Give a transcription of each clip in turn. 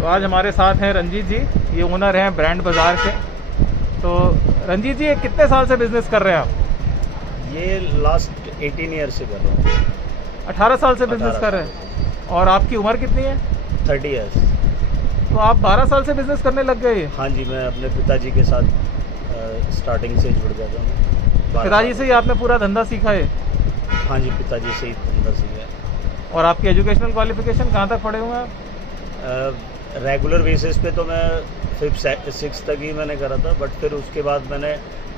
तो आज हमारे साथ हैं रंजीत जी, ये ओनर हैं ब्रांड बाज़ार के। तो रंजीत जी, ये कितने साल से बिज़नेस कर रहे हैं आप? ये लास्ट 18 ईयर से कर रहा हूँ। 18 साल से बिज़नेस कर रहे हैं। और आपकी उम्र कितनी है? 30 ईयर्स। तो आप 12 साल से बिज़नेस करने लग गए? हाँ जी, मैं अपने पिताजी के साथ स्टार्टिंग से जुड़ गया था। पिताजी से ही आपने पूरा धंधा सीखा है? हाँ जी, पिताजी से ही धंधा सीखा है। और आपकी एजुकेशनल क्वालिफिकेशन कहाँ तक पढ़े हुए हैं आप? रेगुलर बेसिस पे तो मैं 5th 6th तक ही मैंने करा था, बट फिर उसके बाद मैंने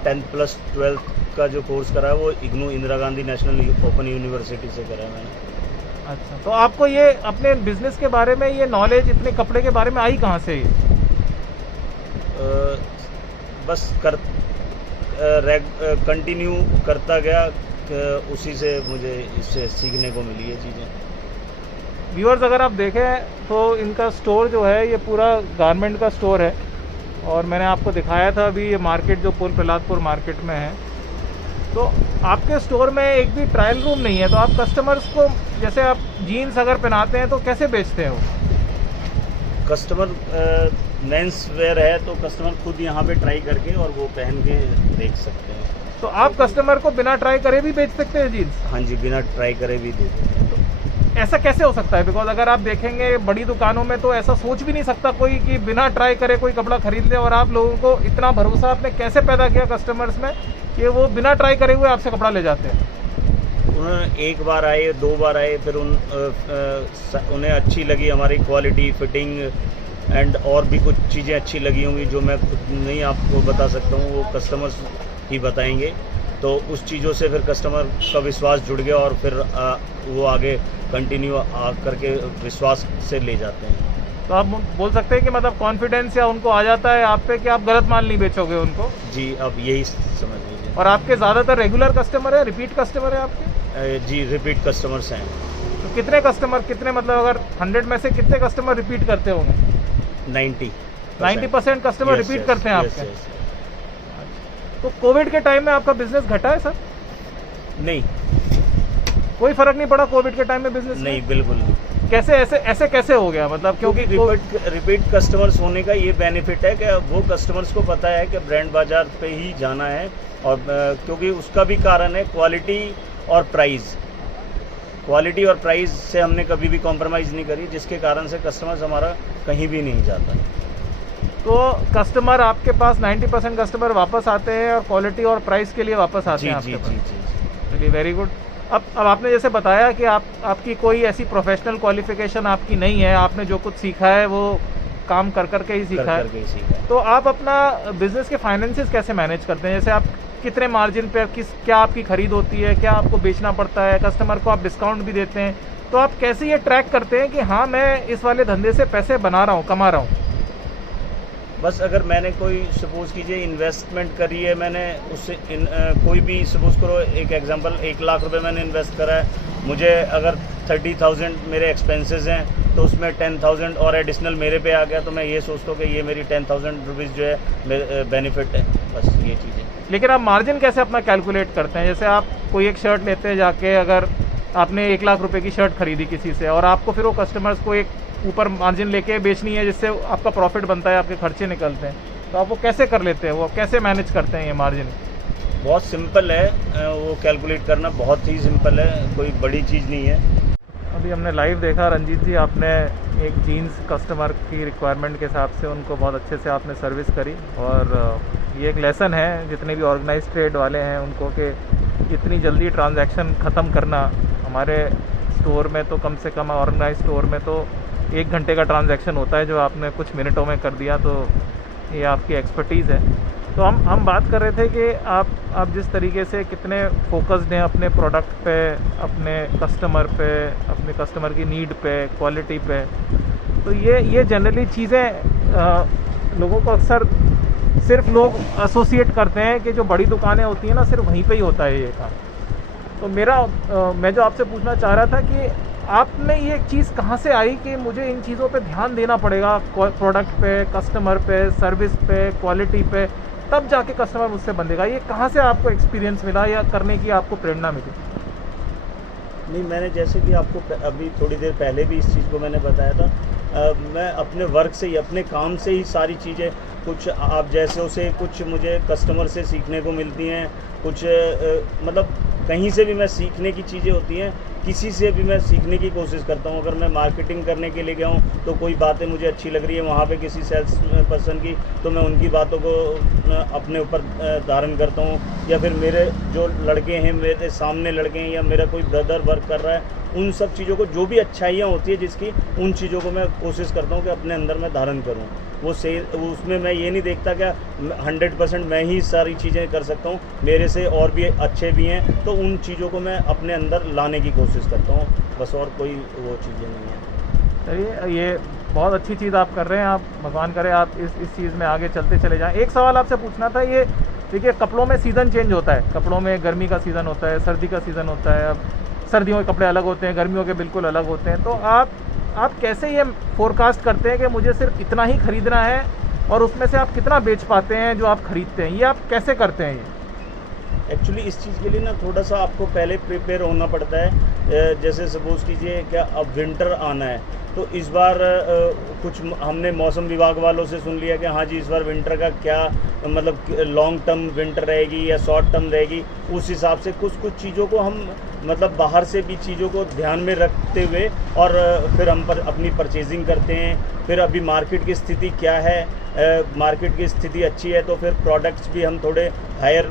10th प्लस 12th का जो कोर्स करा है वो IGNOU Indira Gandhi national open university से करा है मैंने। अच्छा, तो आपको ये अपने बिजनेस के बारे में ये नॉलेज इतने कपड़े के बारे में आई कहाँ से? बस कंटिन्यू करता गया, उसी से मुझे इससे सीखने को मिली है चीज़ें। व्यूअर्स, अगर आप देखें तो इनका स्टोर जो है ये पूरा गारमेंट का स्टोर है, और मैंने आपको दिखाया था अभी ये मार्केट जो पुल प्रहलादपुर मार्केट में है। तो आपके स्टोर में एक भी ट्रायल रूम नहीं है, तो आप कस्टमर्स को, जैसे आप जीन्स अगर पहनाते हैं तो कैसे बेचते हैं वो? कस्टमर मेंस वेयर है तो कस्टमर खुद यहाँ पे ट्राई करके और वो पहन के देख सकते हैं। तो आप कस्टमर को बिना ट्राई करे भी बेच सकते हैं जीन्स? हाँ जी, बिना ट्राई करे भी दे देते हैं। तो ऐसा कैसे हो सकता है? बिकॉज अगर आप देखेंगे बड़ी दुकानों में तो ऐसा सोच भी नहीं सकता कोई कि बिना ट्राई करे कोई कपड़ा खरीद ले, और आप लोगों को इतना भरोसा आपने कैसे पैदा किया कस्टमर्स में कि वो बिना ट्राई करे हुए आपसे कपड़ा ले जाते हैं? उन्हें एक बार आए, 2 बार आए, फिर उन्हें अच्छी लगी हमारी क्वालिटी, फिटिंग एंड और भी कुछ चीज़ें अच्छी लगी होंगी जो मैं खुद नहीं आपको बता सकता हूँ, वो कस्टमर्स ही बताएंगे। तो उस चीज़ों से फिर कस्टमर का विश्वास जुड़ गया और फिर वो आगे कंटिन्यू करके विश्वास से ले जाते हैं। तो आप बोल सकते हैं कि मतलब कॉन्फिडेंस या उनको आ जाता है आप पे कि आप गलत माल नहीं बेचोगे उनको? जी, अब यही समझ लीजिए। और आपके ज़्यादातर रेगुलर कस्टमर है, रिपीट कस्टमर है आपके? जी, रिपीट कस्टमर्स हैं। तो कितने कस्टमर, कितने मतलब अगर 100 में से कितने कस्टमर रिपीट करते होंगे? 90% कस्टमर रिपीट करते हैं आपके? तो कोविड के टाइम में आपका बिजनेस घटा है सर? नहीं, कोई फर्क नहीं पड़ा कोविड के टाइम में बिजनेस? नहीं, बिल्कुल नहीं। कैसे ऐसे कैसे हो गया? मतलब क्योंकि रिपीट कस्टमर्स होने का ये बेनिफिट है कि वो कस्टमर्स को पता है कि ब्रांड बाजार पे ही जाना है, और क्योंकि उसका भी कारण है क्वालिटी और प्राइस। क्वालिटी और प्राइस से हमने कभी भी कॉम्प्रोमाइज़ नहीं करी, जिसके कारण से कस्टमर्स हमारा कहीं भी नहीं जाता। तो कस्टमर आपके पास 90% कस्टमर वापस आते हैं और क्वालिटी और प्राइस के लिए वापस आते हैं आपके पास? जी, चलिए, वेरी गुड। अब आपने जैसे बताया कि आपकी कोई ऐसी प्रोफेशनल क्वालिफिकेशन आपकी नहीं है, आपने जो कुछ सीखा है वो काम कर करके ही सीखा है। तो आप अपना बिजनेस के फाइनेंसेस कैसे मैनेज करते हैं? जैसे आप कितने मार्जिन पे क्या आपकी खरीद होती है, क्या आपको बेचना पड़ता है, कस्टमर को आप डिस्काउंट भी देते हैं, तो आप कैसे ये ट्रैक करते हैं कि हाँ मैं इस वाले धंधे से पैसे बना रहा हूँ, कमा रहा हूँ? बस अगर मैंने कोई सपोज़ कीजिए इन्वेस्टमेंट करी है, मैंने उससे कोई भी सपोज़ करो, एक एग्जांपल 1 लाख रुपए मैंने इन्वेस्ट करा है, मुझे अगर 30,000 मेरे एक्सपेंसेस हैं तो उसमें 10,000 और एडिशनल मेरे पे आ गया, तो मैं ये सोचता हूँ कि ये मेरी 10,000 रुपीज़ जो है बेनिफिट है। बस ये चीज़ें। लेकिन आप मार्जिन कैसे अपना कैलकुलेट करते हैं? जैसे आप कोई एक शर्ट लेते हैं जाके, अगर आपने 1 लाख रुपए की शर्ट खरीदी किसी से और आपको फिर वो कस्टमर्स को एक ऊपर मार्जिन लेके बेचनी है जिससे आपका प्रॉफिट बनता है, आपके खर्चे निकलते हैं, तो आप वो कैसे कर लेते हैं? वो कैसे मैनेज करते हैं ये मार्जिन? बहुत सिंपल है, वो कैलकुलेट करना बहुत ही सिंपल है, कोई बड़ी चीज़ नहीं है। अभी हमने लाइव देखा रंजीत जी, आपने एक जीन्स कस्टमर की रिक्वायरमेंट के हिसाब से उनको बहुत अच्छे से आपने सर्विस करी, और ये एक लेसन है जितने भी ऑर्गेनाइज ट्रेड वाले हैं उनको, कि इतनी जल्दी ट्रांजैक्शन ख़त्म करना। हमारे स्टोर में तो कम से कम, ऑर्गेनाइज स्टोर में तो 1 घंटे का ट्रांजैक्शन होता है, जो आपने कुछ मिनटों में कर दिया, तो ये आपकी एक्सपर्टीज़ है। तो हम बात कर रहे थे कि आप जिस तरीके से कितने फोकस्ड हैं अपने प्रोडक्ट पे, अपने कस्टमर पे, अपने कस्टमर की नीड पे, क्वालिटी पे। तो ये जनरली चीज़ें लोगों को अक्सर सिर्फ लोग एसोसिएट करते हैं कि जो बड़ी दुकानें होती हैं ना, सिर्फ वहीं पे ही होता है ये काम। तो मैं जो आपसे पूछना चाह रहा था कि आप में ये चीज़ कहाँ से आई कि मुझे इन चीज़ों पे ध्यान देना पड़ेगा, प्रोडक्ट पे, कस्टमर पे, सर्विस पे, क्वालिटी पे, तब जाके कस्टमर मुझसे बंधेगा? ये कहाँ से आपको एक्सपीरियंस मिला या करने की आपको प्रेरणा मिली? नहीं, मैंने जैसे कि आपको अभी थोड़ी देर पहले भी इस चीज़ को मैंने बताया था मैं अपने वर्क से ही, अपने काम से ही सारी चीज़ें, कुछ आप जैसे उसे कुछ मुझे कस्टमर से सीखने को मिलती हैं, कुछ मतलब कहीं से भी मैं सीखने की चीज़ें होती हैं, किसी से भी मैं सीखने की कोशिश करता हूँ। अगर मैं मार्केटिंग करने के लिए गया हूँ तो कोई बातें मुझे अच्छी लग रही है वहाँ पे किसी सेल्स पर्सन की, तो मैं उनकी बातों को अपने ऊपर धारण करता हूँ। या फिर मेरे जो लड़के हैं, मेरे सामने लड़के हैं, या मेरा कोई ब्रदर वर्क कर रहा है, उन सब चीज़ों को, जो भी अच्छाइयाँ होती है जिसकी, उन चीज़ों को मैं कोशिश करता हूँ कि अपने अंदर मैं धारण करूँ। वो से उसमें मैं ये नहीं देखता कि 100% मैं ही सारी चीज़ें कर सकता हूँ, मेरे से और भी अच्छे भी हैं, तो उन चीज़ों को मैं अपने अंदर लाने की कोशिश करता हूँ, बस, और कोई वो चीज़ें नहीं हैं। चलिए, ये बहुत अच्छी चीज़ आप कर रहे हैं। आप भगवान करे आप इस चीज़ में आगे चलते चले जाएं। एक सवाल आपसे पूछना था, ये देखिए कपड़ों में सीज़न चेंज होता है, कपड़ों में गर्मी का सीज़न होता है, सर्दी का सीज़न होता है। अब सर्दियों के कपड़े अलग होते हैं, गर्मियों के बिल्कुल अलग होते हैं। तो आप कैसे ये फोरकास्ट करते हैं कि मुझे सिर्फ इतना ही ख़रीदना है, और उसमें से आप कितना बेच पाते हैं जो आप ख़रीदते हैं? ये आप कैसे करते हैं? ये एक्चुअली इस चीज़ के लिए ना थोड़ा सा आपको पहले प्रिपेयर होना पड़ता है। जैसे सपोज़ कीजिए क्या अब विंटर आना है, तो इस बार कुछ हमने मौसम विभाग वालों से सुन लिया कि हाँ जी इस बार विंटर का क्या मतलब लॉन्ग टर्म विंटर रहेगी या शॉर्ट टर्म रहेगी। उस हिसाब से कुछ चीज़ों को हम मतलब बाहर से भी चीज़ों को ध्यान में रखते हुए और फिर हम अपनी परचेजिंग करते हैं। फिर अभी मार्केट की स्थिति क्या है, मार्केट की स्थिति अच्छी है तो फिर प्रोडक्ट्स भी हम थोड़े हायर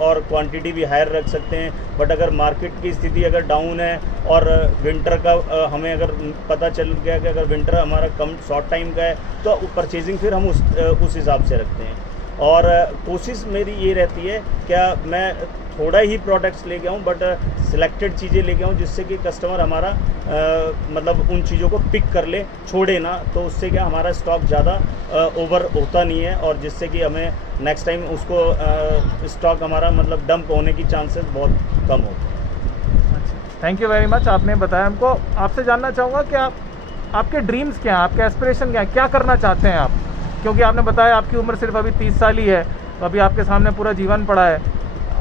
और क्वांटिटी भी हायर रख सकते हैं। बट अगर मार्केट की स्थिति अगर डाउन है और विंटर का हमें अगर पता चल गया कि अगर विंटर हमारा कम शॉर्ट टाइम का है, तो परचेजिंग फिर हम उस हिसाब से रखते हैं। और कोशिश मेरी ये रहती है क्या मैं थोड़ा ही प्रोडक्ट्स लेके आऊँ, बट सिलेक्टेड चीज़ें लेके आऊँ जिससे कि कस्टमर हमारा मतलब उन चीज़ों को पिक कर ले, छोड़े ना, तो उससे क्या हमारा स्टॉक ज़्यादा ओवर होता नहीं है, और जिससे कि हमें नेक्स्ट टाइम उसको स्टॉक हमारा मतलब डंप होने की चांसेस बहुत कम होते हैं। थैंक यू वेरी मच, आपने बताया हमको। आपसे जानना चाहूँगा कि आपके ड्रीम्स क्या हैं, आपके एस्पिरेशन क्या हैं, क्या करना चाहते हैं आप? क्योंकि आपने बताया आपकी उम्र सिर्फ अभी 30 साल ही है, तो अभी आपके सामने पूरा जीवन पड़ा है।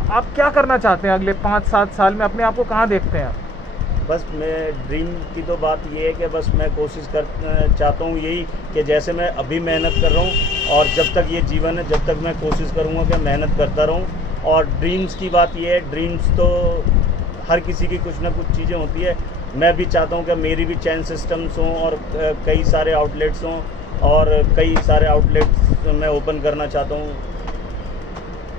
आप क्या करना चाहते हैं अगले 5-7 साल में? अपने आप को कहाँ देखते हैं आप? बस मैं ड्रीम की तो बात ये है कि बस मैं कोशिश चाहता हूँ यही कि जैसे मैं अभी मेहनत कर रहा हूँ, और जब तक ये जीवन है जब तक मैं कोशिश करूँगा कि मेहनत करता रहूँ। और ड्रीम्स की बात ये है, ड्रीम्स तो हर किसी की कुछ ना कुछ चीज़ें होती है। मैं भी चाहता हूँ कि मेरी भी चैन सिस्टम्स हों और कई सारे आउटलेट्स हों, और कई सारे आउटलेट्स मैं ओपन करना चाहता हूँ।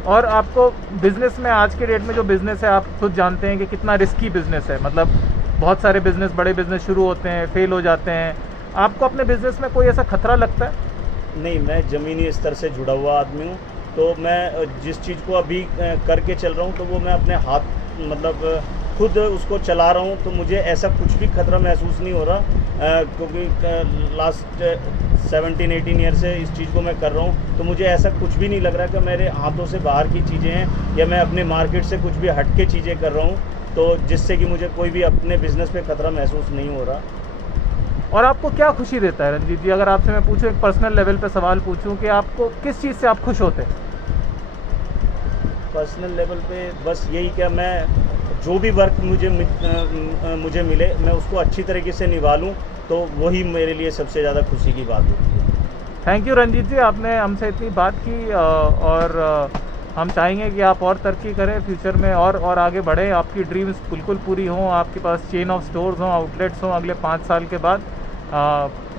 और आपको बिज़नेस में, आज के डेट में जो बिज़नेस है, आप खुद जानते हैं कि कितना रिस्की बिज़नेस है। मतलब बहुत सारे बिज़नेस, बड़े बिज़नेस शुरू होते हैं, फेल हो जाते हैं। आपको अपने बिज़नेस में कोई ऐसा खतरा लगता है? नहीं, मैं ज़मीनी स्तर से जुड़ा हुआ आदमी हूँ, तो मैं जिस चीज़ को अभी करके चल रहा हूँ तो वो मैं अपने हाथ मतलब खुद उसको चला रहा हूँ, तो मुझे ऐसा कुछ भी खतरा महसूस नहीं हो रहा। क्योंकि लास्ट 17-18 ईयर से इस चीज़ को मैं कर रहा हूँ, तो मुझे ऐसा कुछ भी नहीं लग रहा कि मेरे हाथों से बाहर की चीज़ें हैं या मैं अपने मार्केट से कुछ भी हट के चीज़ें कर रहा हूँ, तो जिससे कि मुझे कोई भी अपने बिज़नेस पे खतरा महसूस नहीं हो रहा। और आपको क्या खुशी देता है रंजीत जी? अगर आपसे मैं पूछूं, एक पर्सनल लेवल पे सवाल पूछूं कि आपको किस चीज़ से आप खुश होते हैं? पर्सनल लेवल पे बस यही क्या, मैं जो भी वर्क मुझे मिले मैं उसको अच्छी तरीके से निभा लूँ, तो वही मेरे लिए सबसे ज़्यादा खुशी की बात होती है। थैंक यू रंजीत जी, आपने हमसे इतनी बात की, और हम चाहेंगे कि आप और तरक्की करें फ्यूचर में, और आगे बढ़ें, आपकी ड्रीम्स बिल्कुल पूरी हों, आपके पास चेन ऑफ स्टोर्स हों, आउटलेट्स हों अगले 5 साल के बाद।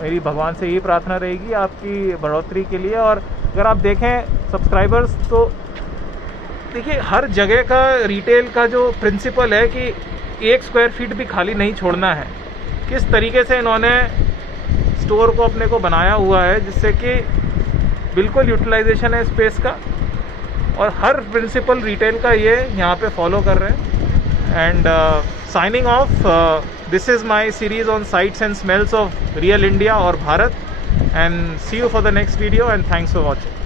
मेरी भगवान से यही प्रार्थना रहेगी आपकी बढ़ोतरी के लिए। और अगर आप देखें सब्सक्राइबर्स, तो देखिए हर जगह का रिटेल का जो प्रिंसिपल है कि 1 स्क्वायर फीट भी खाली नहीं छोड़ना है। किस तरीके से इन्होंने स्टोर को अपने को बनाया हुआ है जिससे कि बिल्कुल यूटिलाइजेशन है स्पेस का, और हर प्रिंसिपल रिटेल का ये यहाँ पे फॉलो कर रहे हैं। And signing off, this is my series on sights and smells of real India और Bharat, and see you for the next video, and thanks for watching.